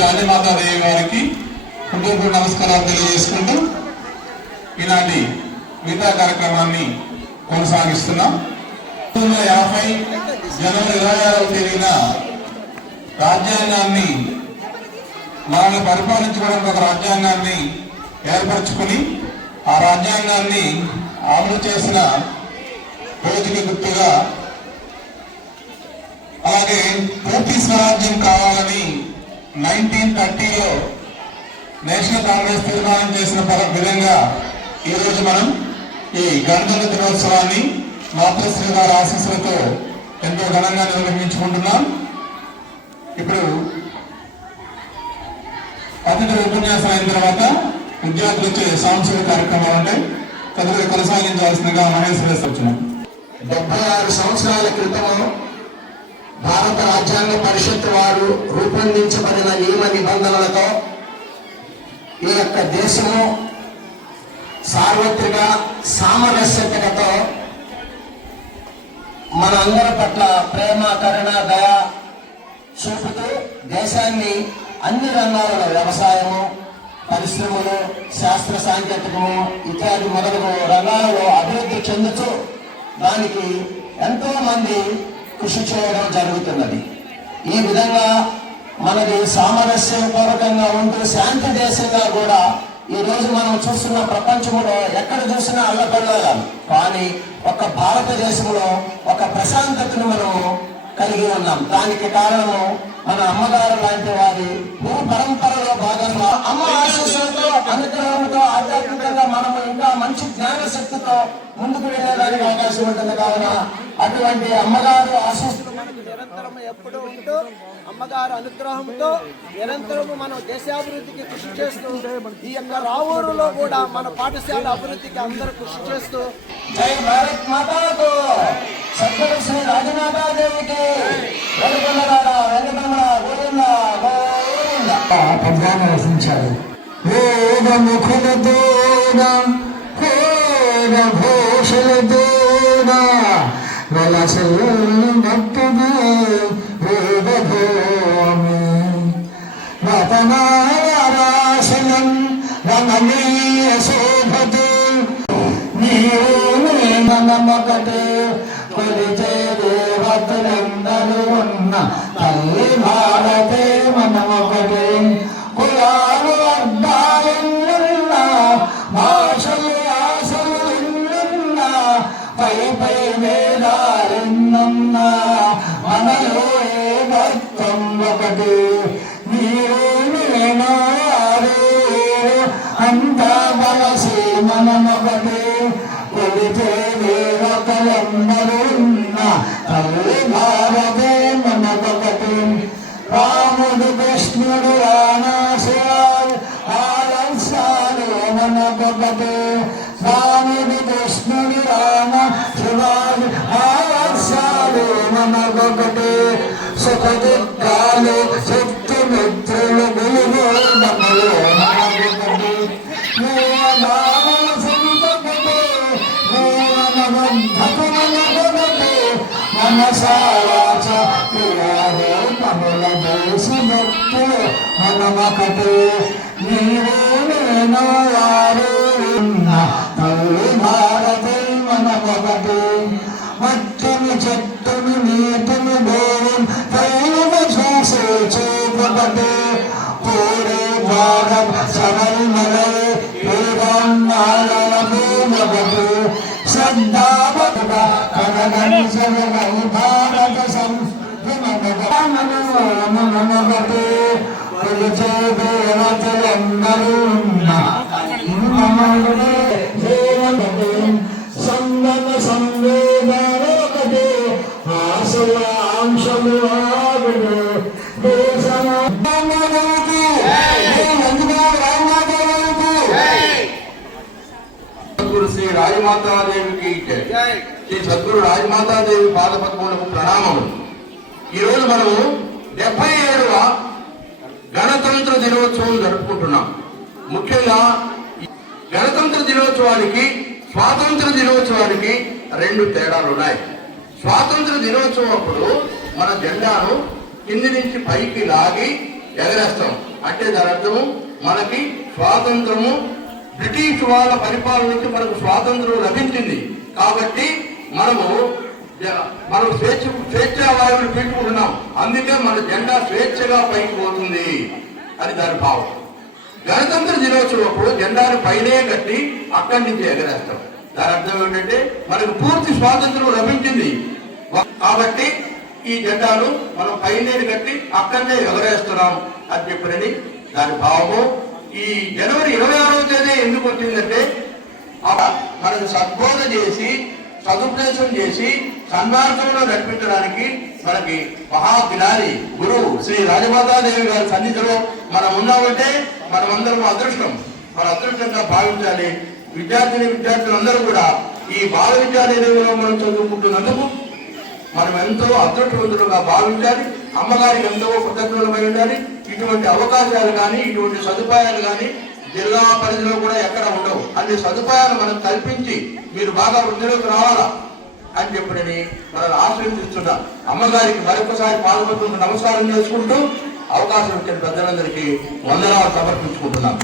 రాజమాతాదేవి గారికి హృదయపూర్వక నమస్కారాలు తెలియజేసుకుంటూ ఈనాటి మిగతా కార్యక్రమాన్ని కొనసాగిస్తున్నాం. 1950 జనవరి 26వ తేదీన రాజ్యాంగాన్ని మనల్ని పరిపాలించుకోవడానికి ఒక రాజ్యాంగాన్ని ఏర్పరచుకుని ఆ రాజ్యాంగాన్ని అమలు చేసిన రోజుకి గుర్తుగా, అలాగే పూర్తి స్వరాజ్యం కావాలని 1930లో నేషనల్ కాంగ్రెస్ తీర్మానం చేసిన విధంగా ఈరోజు మనం ఈ గణతంత్ర దినోత్సవాన్ని మాతృశ్రీ గారి ఆశీస్సులతో ఎంతో ఘనంగా నిర్వహించుకుంటున్నాం. ఇప్పుడు అతిథుల ఉపన్యాసం అయిన తర్వాత విద్యార్థులు వచ్చే సాంస్కృతిక కార్యక్రమాలు ఉంటాయి. తదుపరి కొనసాగించాల్సిందిగా మహేశ్వర వచ్చిన 76 సంవత్సరాల క్రితం భారత రాజ్యాంగ పరిషత్ వారు రూపొందించబడిన నియమ నిబంధనలతో ఈ యొక్క దేశము సార్వత్రిక సామరస్యతతో మన అందరి పట్ల ప్రేమ, కరుణ, దయ చూపుతూ దేశాన్ని అన్ని రంగాలలో వ్యవసాయము, పరిశ్రమలు, శాస్త్ర సాంకేతికము ఇత్యాది మొదలగు రంగాలలో అభివృద్ధి చెందుతూ దానికి ఎంతో మంది కృషి చేయడం జరుగుతున్నది. ఈ విధంగా మనది సామరస్యపూర్వకంగా ఉంటూ శాంతి దేశంగా కూడా ఈ రోజు మనం చూస్తున్న ప్రపంచంలో ఎక్కడ చూసినా అల్లకల్లోలాలు, కానీ ఒక భారతదేశంలో ఒక ప్రశాంతతను మనం కలిగి ఉన్నాం. దానికి కారణము మన అమ్మగారు లాంటి వారి భూ పరంపరలో భాగంగా అమ్మ ఆశీస్సులతో, అనుగ్రహంతో, ఆధ్యాత్మికంగా మనము ఇంకా మంచి జ్ఞాన శక్తితో ముందుకు వెళ్ళడానికి అవకాశం ఉంటుంది. కావున అటువంటి అమ్మగారు ఆశీస్సులు మనకు నిరంతరం ఎప్పుడూ ఉంటూ, అమ్మగారు అనుగ్రహంతో నిరంతరము మనం దేశాభివృద్ధికి కృషి చేస్తూ, ఈ యొక్క రావూరులో కూడా మన పాఠశాల అభివృద్ధికి అందరూ కృషి చేస్తూ జై భారత్ మాతాకు, సద్గురు శ్రీ రాజమాతాదేవికి పద్యాన్ని రచించారు. వేద ముఖులతోడ వేద ఘోషలతోడ వెలసలునట్టుగా వేద భూమి రతనారాశనం రమణీయ శోభతు నీవు మనమొకటి కొలిచే దేవతలందరూ ఉన్న తల్లి భారతే మనమొకటి. కులాలు అర్థాలున్నా, భాషలు ఆశలు ఎన్నున్నా, పై పై వేదాలెన్నున్నా, మనలో ఏకత్వం ఒకటి. నీరు నేను అంతా బలసి మనమొకటి. కొలిచే దేవతలందరూ ఉన్న తల్లి భారతే మనకొకటి. రాముడు, కృష్ణుడు, రానాశయాలు, ఆదర్శాలు మనకొకటి రాముడి కృష్ణుడి రామ శివాజీ ఆలస్యాలు మనకొకటి సుఖ దుఃఖాలు శక్తి మిత్రులు గురువు మనలో మనకొకటి మనసారాచ ప్రియారే మనుల దేశ భక్తులు మనమొకటి నీవు నేను వారు ఉన్న తల్లి భారతి మనమొకటి మట్టిని చెట్టుని నీటిని గోవం తైలము చూసే చూపొకటి పూరే భారత్ సరల్ మరల్ పేదన్నాళ్ళ భూమొకటి శ్రద్ధావత కనగని సరగై భారత సంస్కృతి కొలిచే దేవతలందరూ సంగమ సంవేదనొకటి ఆశయాంశము ఆవిడు సద్గురు శ్రీ రాజమాతాదేవికి జై. శ్రీ సద్గురు రాజమాతాదేవి పాదపద్మములకు ప్రణామములు. ఈరోజు మనము 77వ గణతంత్ర దినోత్సవం జరుపుకుంటున్నాం. ముఖ్యంగా గణతంత్ర దినోత్సవానికి స్వాతంత్ర దినోత్సవానికి 2 తేడాలు ఉన్నాయి. స్వాతంత్ర దినోత్సవం అప్పుడు మన జెండాను కింది నుంచి పైకి లాగి ఎగరేస్తాం. అంటే దాని అర్థము మనకి స్వాతంత్రము బ్రిటిష్ వాళ్ళ పరిపాలన నుంచి మనకు స్వాతంత్రం లభించింది కాబట్టి మనం స్వేచ్ఛా వాయువులు పీల్చుకుంటున్నాం. అందుకే మన జెండా స్వేచ్ఛగా పైకి పోతుంది అని దాని భావం. గణతంత్ర దినోత్సవం అప్పుడు జెండాను పైనే కట్టి అక్కడి నుంచి ఎగరేస్తాం. దాని అర్థం ఏంటంటే మనకు పూర్తి స్వాతంత్రం లభించింది కాబట్టి ఈ జెండాను మనం పైనే కట్టి అక్కడనే ఎగరేస్తున్నాం అని చెప్పినని దాని భావము. ఈ జనవరి 26వ తేదీ ఎందుకు వచ్చిందంటే మనకు సద్బోధ చేసి సదుపదేశం చేసి సన్మార్గంలో నడిపించడానికి మనకి మహాజ్ఞాని గురువు శ్రీ రాజమాతాదేవి గారి సన్నిధిలో మనం ఉన్నామంటే మనమందరం అదృష్టం. మన అదృష్టంగా భావించాలి. విద్యార్థులందరూ కూడా ఈ బాల విద్యాలయంలో మనం చదువుకుంటున్నందుకు మనం ఎంతో అదృష్టవంతులుగా భావించాలి. అమ్మగారికి ఎంతో కృతజ్ఞులమై ఉండాలి. ఇటువంటి అవకాశాలు కానీ ఇటువంటి సదుపాయాలు కానీ జిల్లా పరిధిలో కూడా ఎక్కడ ఉండవు. అన్ని సదుపాయాలు మనం కల్పించి మీరు బాగా వృద్ధిలోకి రావాలా అని చెప్పినని మనల్ని ఆశ్రయిస్తున్నాం. అమ్మగారికి మరొకసారి పాల్గొంటూ నమస్కారం చేసుకుంటూ అవకాశం ఇచ్చిన పెద్దలందరికీ వందనాలు సమర్పించుకుంటున్నాం.